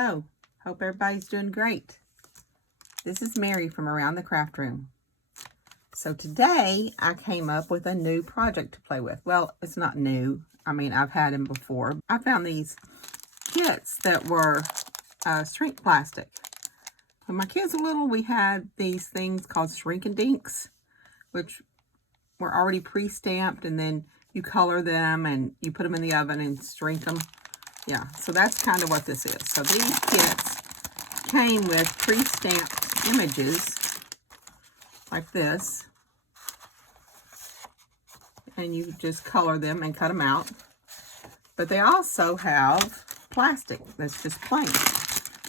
Hello, hope everybody's doing great. This is Mary from Around the Craft Room. So today I came up with a new project to play with. Well, it's not new. I mean, I've had them before. I found these kits that were shrink plastic. When my kids were little, we had these things called Shrinky Dinks, which were already pre-stamped, and then you color them and you put them in the oven and shrink them. Yeah, so that's kind of what this is. So these kits came with pre-stamped images like this, and you just color them and cut them out. But they also have plastic that's just plain.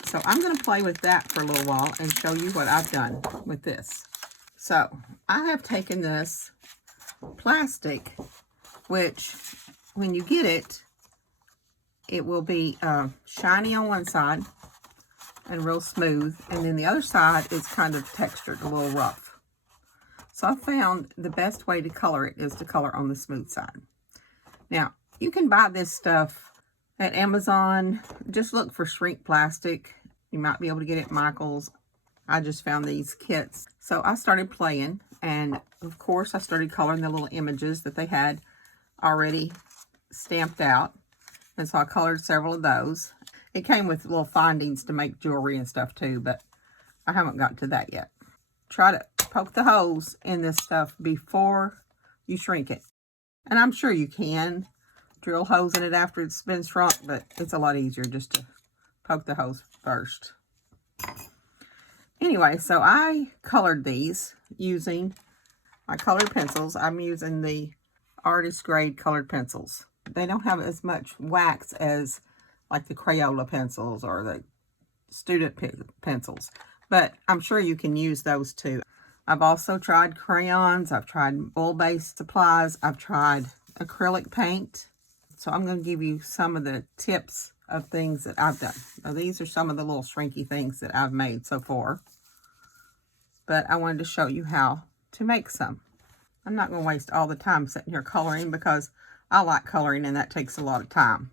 So I'm going to play with that for a little while and show you what I've done with this. So I have taken this plastic, which when you get it, it will be shiny on one side and real smooth, and then the other side is kind of textured, a little rough. So I found the best way to color it is to color on the smooth side. Now, you can buy this stuff at Amazon. Just look for shrink plastic. You might be able to get it at Michael's. I just found these kits. So I started playing, and of course I started coloring the little images that they had already stamped out. And so I colored several of those. It came with little findings to make jewelry and stuff too, but I haven't gotten to that yet. Try to poke the holes in this stuff before you shrink it. And I'm sure you can drill holes in it after it's been shrunk, but it's a lot easier just to poke the holes first. Anyway, so I colored these using my colored pencils. I'm using the artist grade colored pencils. They don't have as much wax as like the Crayola pencils or the student pencils, but I'm sure you can use those too. I've also tried crayons. I've tried oil-based supplies. I've tried acrylic paint. So I'm going to give you some of the tips of things that I've done. Now, these are some of the little shrinky things that I've made so far, but I wanted to show you how to make some. I'm not going to waste all the time sitting here coloring because I like coloring and that takes a lot of time.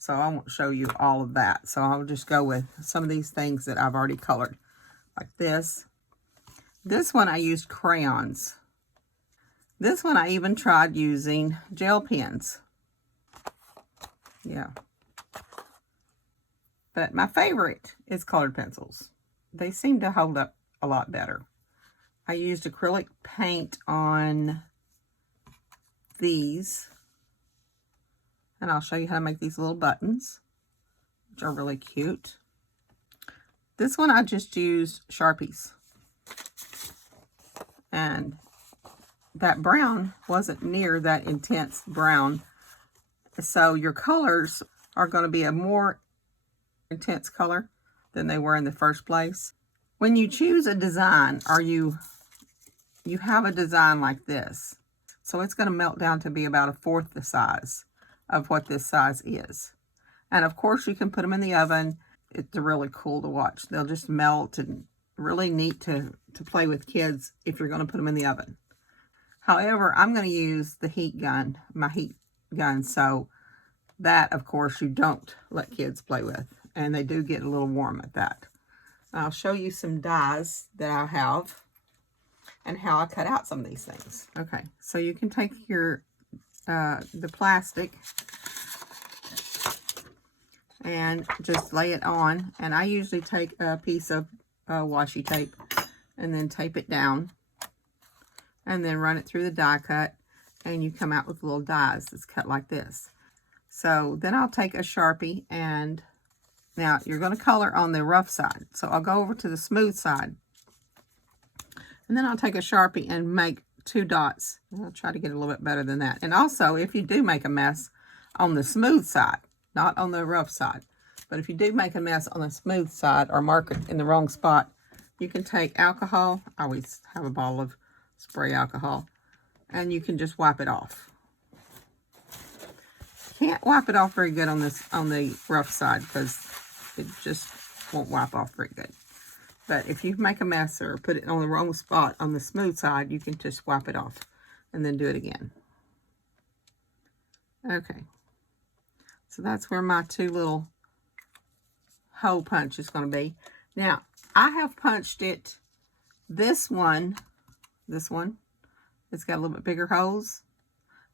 So I won't show you all of that. So I'll just go with some of these things that I've already colored. Like this. This one I used crayons. This one I even tried using gel pens. Yeah. But my favorite is colored pencils. They seem to hold up a lot better. I used acrylic paint on these. And I'll show you how to make these little buttons, which are really cute. This one I just used Sharpies. And that brown wasn't near that intense brown. So your colors are going to be a more intense color than they were in the first place. When you choose a design, or you have a design like this, so it's going to melt down to be about a fourth the size of what this size is. And of course you can put them in the oven. It's really cool to watch. They'll just melt, and really neat to play with kids if you're going to put them in the oven. However, I'm going to use the heat gun, my heat gun, so that of course you don't let kids play with, and they do get a little warm at that. I'll show you some dies that I have and how I cut out some of these things. Okay, so you can take your the plastic and just lay it on, and I usually take a piece of washi tape and then tape it down and then run it through the die cut, and you come out with little dies that's cut like this. So then I'll take a Sharpie, and now you're going to color on the rough side, so I'll go over to the smooth side, and then I'll take a Sharpie and make 2 dots. I'll try to get a little bit better than that. And also, if you do make a mess on the smooth side, not on the rough side, but if you do make a mess on the smooth side or mark it in the wrong spot, you can take alcohol. I always have a bottle of spray alcohol, and you can just wipe it off. Can't wipe it off very good on the rough side because it just won't wipe off very good. But if you make a mess or put it on the wrong spot on the smooth side, you can just wipe it off and then do it again. Okay. So that's where my 2 little hole punch is going to be. Now, I have punched it, this one, it's got a little bit bigger holes.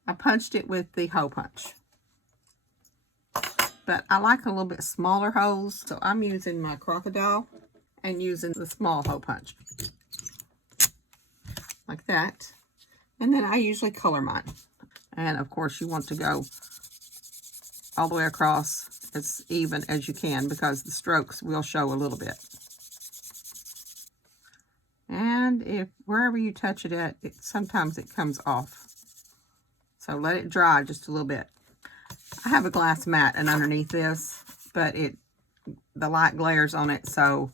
I punched it with the hole punch. But I like a little bit smaller holes, so I'm using my crocodile and using the small hole punch. Like that. And then I usually color mine. And of course you want to go all the way across as even as you can, because the strokes will show a little bit. And if wherever you touch it at, sometimes it comes off. So let it dry just a little bit. I have a glass mat and underneath this, but the light glares on it, so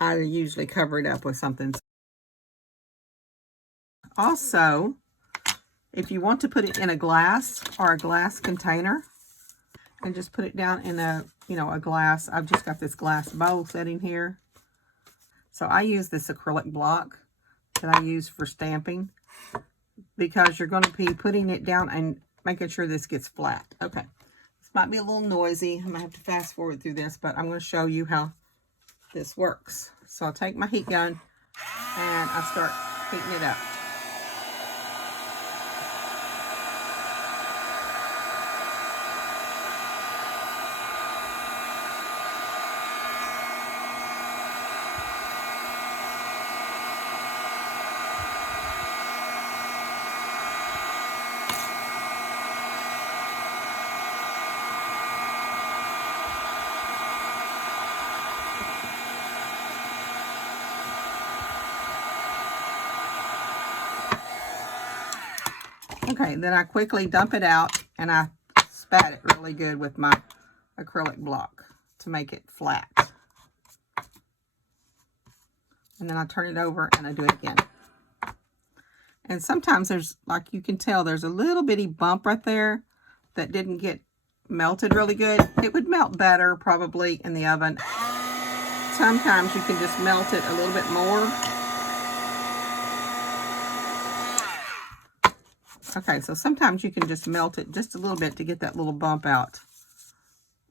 I usually cover it up with something. Also, if you want to put it in a glass or a glass container and just put it down in a glass, I've just got this glass bowl sitting here. So I use this acrylic block that I use for stamping, because you're going to be putting it down and making sure this gets flat. Okay, this might be a little noisy. I'm going to have to fast forward through this, but I'm going to show you how this works. So I'll take my heat gun and I start heating it up. Okay, then I quickly dump it out and I spat it really good with my acrylic block to make it flat. And then I turn it over and I do it again. And sometimes there's, like you can tell, there's a little bitty bump right there that didn't get melted really good. It would melt better probably in the oven. Sometimes you can just melt it a little bit more. Okay, so sometimes you can just melt it just a little bit to get that little bump out.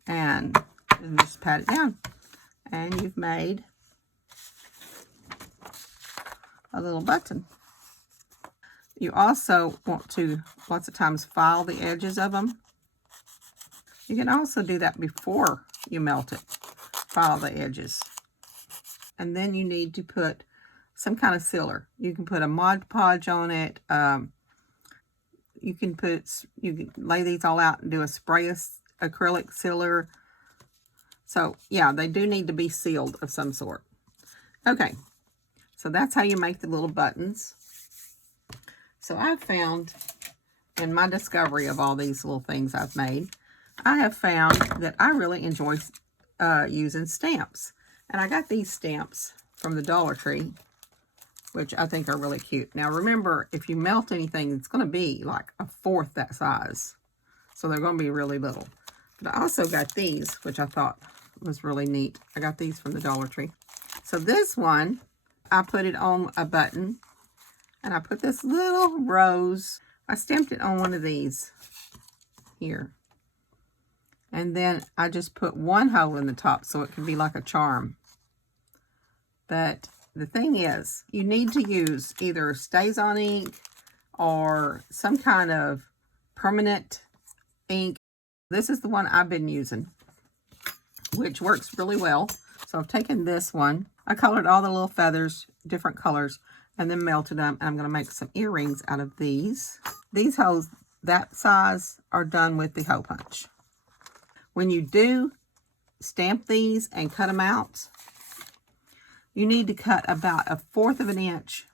And just pat it down. And you've made a little button. You also want to, lots of times, file the edges of them. You can also do that before you melt it. File the edges. And then you need to put some kind of sealer. You can put a Mod Podge on it. You can lay these all out and do a spray acrylic sealer. So yeah, they do need to be sealed of some sort. Okay, so that's how you make the little buttons. So I've found, in my discovery of all these little things I've made, I have found that I really enjoy using stamps. And I got these stamps from the Dollar Tree, which I think are really cute. Now remember, if you melt anything, it's going to be like a fourth that size. So they're going to be really little. But I also got these, which I thought was really neat. I got these from the Dollar Tree. So this one, I put it on a button. And I put this little rose. I stamped it on one of these here. And then I just put one hole in the top so it can be like a charm. But the thing is, you need to use either StazOn ink or some kind of permanent ink. This is the one I've been using, which works really well. So I've taken this one. I colored all the little feathers, different colors, and then melted them. And I'm going to make some earrings out of these. These holes, that size, are done with the hole punch. When you do stamp these and cut them out, you need to cut about 1/4 of an inch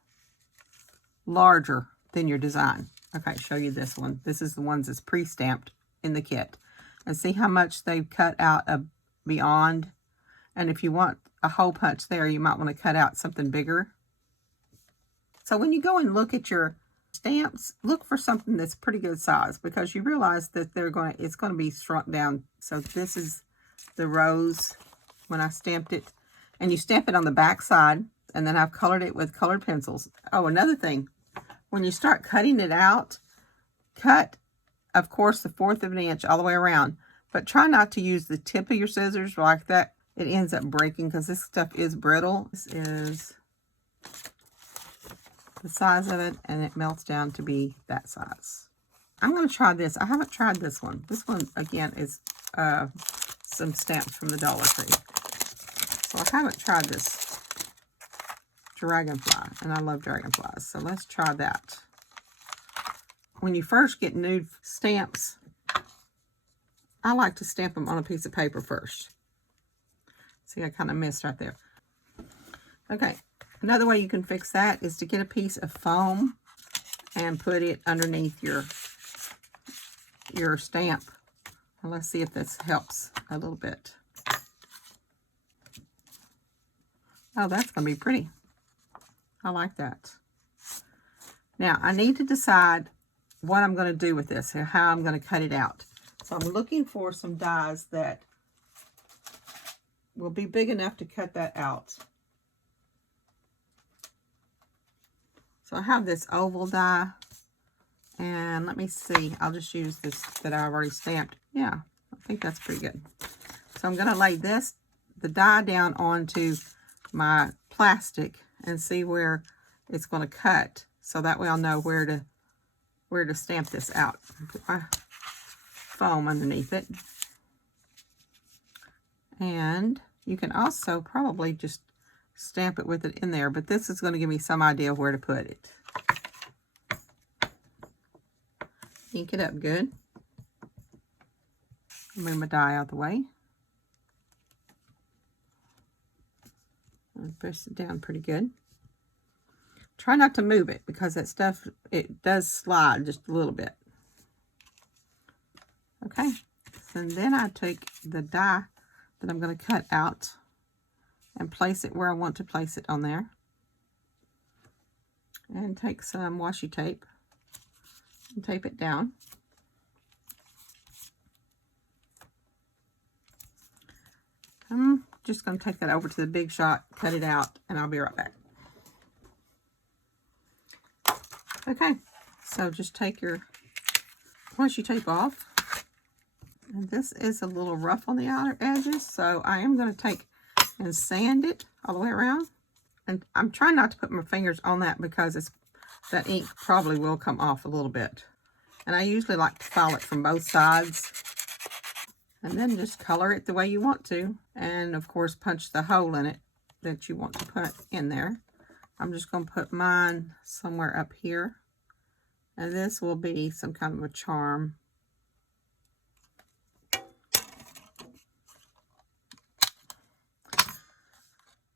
larger than your design. Okay, show you this one. This is the ones that's pre-stamped in the kit. And see how much they've cut out beyond. And if you want a hole punch there, you might want to cut out something bigger. So when you go and look at your stamps, look for something that's pretty good size, because you realize that it's going to be shrunk down. So this is the rose when I stamped it. And you stamp it on the back side, and then I've colored it with colored pencils. Oh, another thing, when you start cutting it out, cut, of course, 1/4 of an inch all the way around. But try not to use the tip of your scissors like that. It ends up breaking because this stuff is brittle. This is the size of it, and it melts down to be that size. I'm going to try this. I haven't tried this one. This one, again, is some stamps from the Dollar Tree. So I haven't tried this dragonfly, and I love dragonflies. So let's try that. When you first get new stamps, I like to stamp them on a piece of paper first. See, I kind of missed right there. Okay, another way you can fix that is to get a piece of foam and put it underneath your stamp. And let's see if this helps a little bit. Oh, that's going to be pretty. I like that. Now, I need to decide what I'm going to do with this and how I'm going to cut it out. So I'm looking for some dies that will be big enough to cut that out. So I have this oval die, and let me see. I'll just use this that I've already stamped. Yeah, I think that's pretty good. So I'm going to lay the die down onto my plastic and see where it's going to cut. So that way I'll know where to stamp this out. Put my foam underneath it. And you can also probably just stamp it with it in there, but this is going to give me some idea of where to put it. Ink it up good. Move my die out of the way. And press it down pretty good. Try not to move it because that stuff, it does slide just a little bit. Okay, and then I take the die that I'm going to cut out and place it where I want to place it on there. And take some washi tape and tape it down. I'm just going to take that over to the Big Shot, cut it out, and I'll be right back. Okay, so just take your washi tape off. And this is a little rough on the outer edges, so I am going to take and sand it all the way around. And I'm trying not to put my fingers on that because that ink probably will come off a little bit. And I usually like to file it from both sides. And then just color it the way you want to. And of course punch the hole in it that you want to put in there. I'm just going to put mine somewhere up here. And this will be some kind of a charm.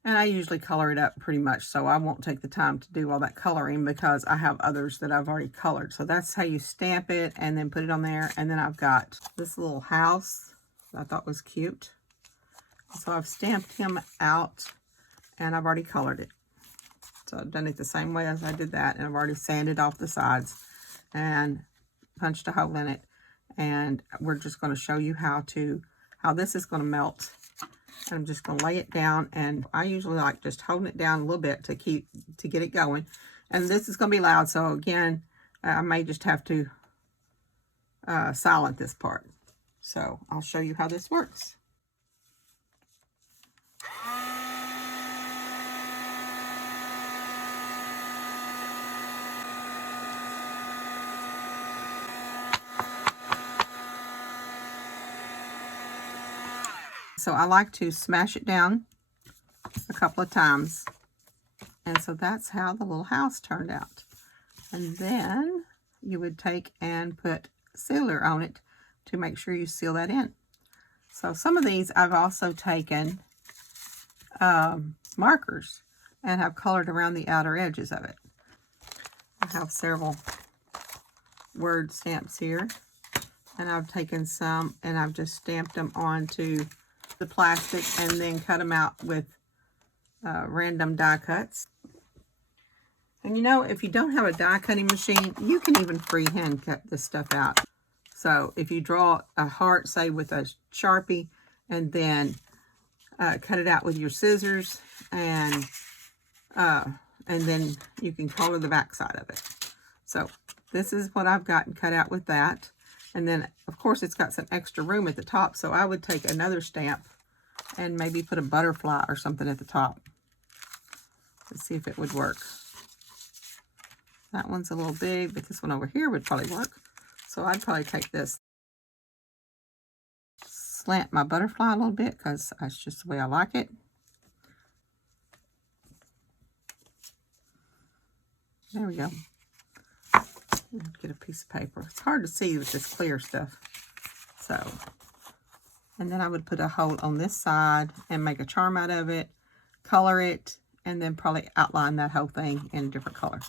And I usually color it up pretty much, so I won't take the time to do all that coloring because I have others that I've already colored. So that's how you stamp it and then put it on there. And then I've got this little house that I thought was cute. So I've stamped him out and I've already colored it. So I've done it the same way as I did that, and I've already sanded off the sides and punched a hole in it. And we're just going to show you how this is going to melt. I'm just going to lay it down, and I usually like just holding it down a little bit to get it going. And this is going to be loud, so again, I may just have to silent this part. So I'll show you how this works. So I like to smash it down a couple of times. And so that's how the little house turned out. And then you would take and put sealer on it to make sure you seal that in. So some of these I've also taken markers and have colored around the outer edges of it. I have several word stamps here. And I've taken some and I've just stamped them onto the plastic and then cut them out with random die cuts. And you know, if you don't have a die cutting machine, you can even freehand cut this stuff out. So if you draw a heart, say with a Sharpie, and then cut it out with your scissors, and then you can color the back side of it. So this is what I've gotten cut out with that. And then, of course, it's got some extra room at the top, so I would take another stamp and maybe put a butterfly or something at the top. Let's see if it would work. That one's a little big, but this one over here would probably work. So I'd probably take this, slant my butterfly a little bit because that's just the way I like it. There we go. Get a piece of paper. It's hard to see with this clear stuff. So, and then I would put a hole on this side and make a charm out of it, color it, and then probably outline that whole thing in a different color.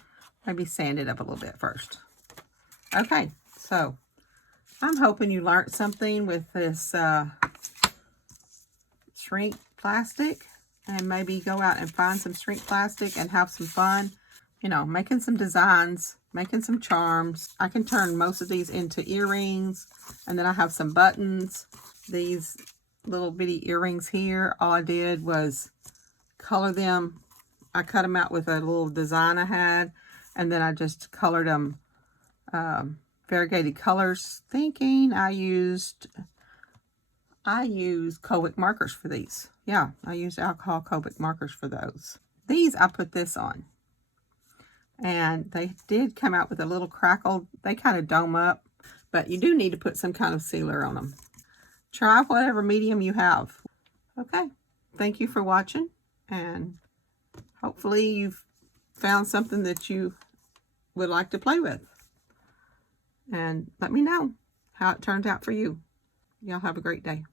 Maybe sand it up a little bit first. Okay, so I'm hoping you learned something with this shrink plastic, and maybe go out and find some shrink plastic and have some fun, you know, making some designs, making some charms. I can turn most of these into earrings, and then I have some buttons. These little bitty earrings here, all I did was color them. I cut them out with a little design I had, and then I just colored them variegated colors, thinking I used Copic markers for these. Yeah, I used alcohol Copic markers for those. These, I put this on, and they did come out with a little crackle. They kind of dome up, but you do need to put some kind of sealer on them. Try whatever medium you have. Okay, thank you for watching, and hopefully you've found something that you would like to play with. And let me know how it turns out for you. Y'all have a great day.